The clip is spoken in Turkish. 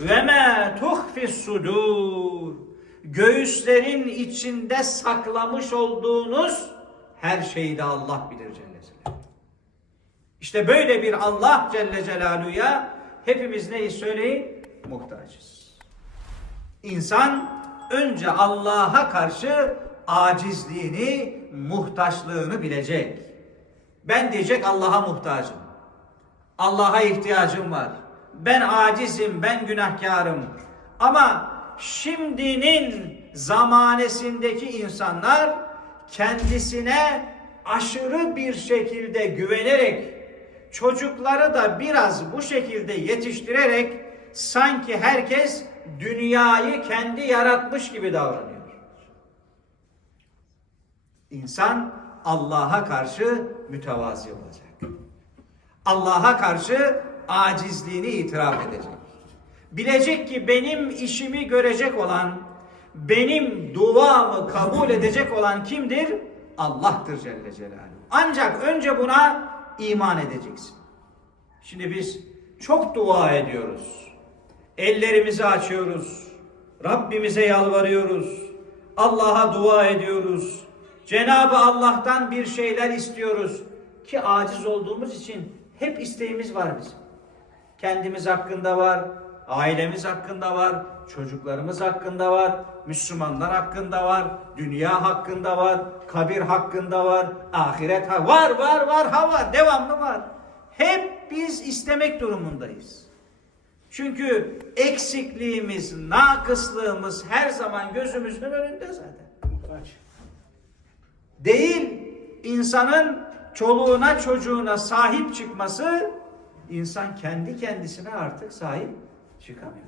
ve ma tuhfis sudur. Göğüslerin içinde saklamış olduğunuz her şeyi de Allah bilir Celle. İşte böyle bir Allah Celle Celaluhu'ya hepimiz neyi söyleyin? Muhtacız. İnsan önce Allah'a karşı acizliğini, muhtaçlığını bilecek. Ben diyecek Allah'a muhtacım. Allah'a ihtiyacım var. Ben acizim, ben günahkarım. Ama şimdinin zamanesindeki insanlar kendisine aşırı bir şekilde güvenerek çocukları da biraz bu şekilde yetiştirerek sanki herkes dünyayı kendi yaratmış gibi davranıyor. İnsan Allah'a karşı mütevazi olacak. Allah'a karşı acizliğini itiraf edecek. Bilecek ki benim işimi görecek olan, benim duamı kabul edecek olan kimdir? Allah'tır Celle Celaluhu. Ancak önce buna iman edeceksin. Şimdi biz çok dua ediyoruz. Ellerimizi açıyoruz. Rabbimize yalvarıyoruz. Allah'a dua ediyoruz. Cenabı Allah'tan bir şeyler istiyoruz ki aciz olduğumuz için hep isteğimiz var bizim. Kendimiz hakkında var, ailemiz hakkında var, çocuklarımız hakkında var, Müslümanlar hakkında var, dünya hakkında var, kabir hakkında var, ahiret ha var var var ha var, devamlı var. Hep biz istemek durumundayız. Çünkü eksikliğimiz, nakıslığımız her zaman gözümüzün önünde zaten. Değil insanın çoluğuna çocuğuna sahip çıkması insan kendi kendisine artık sahip çıkamıyor.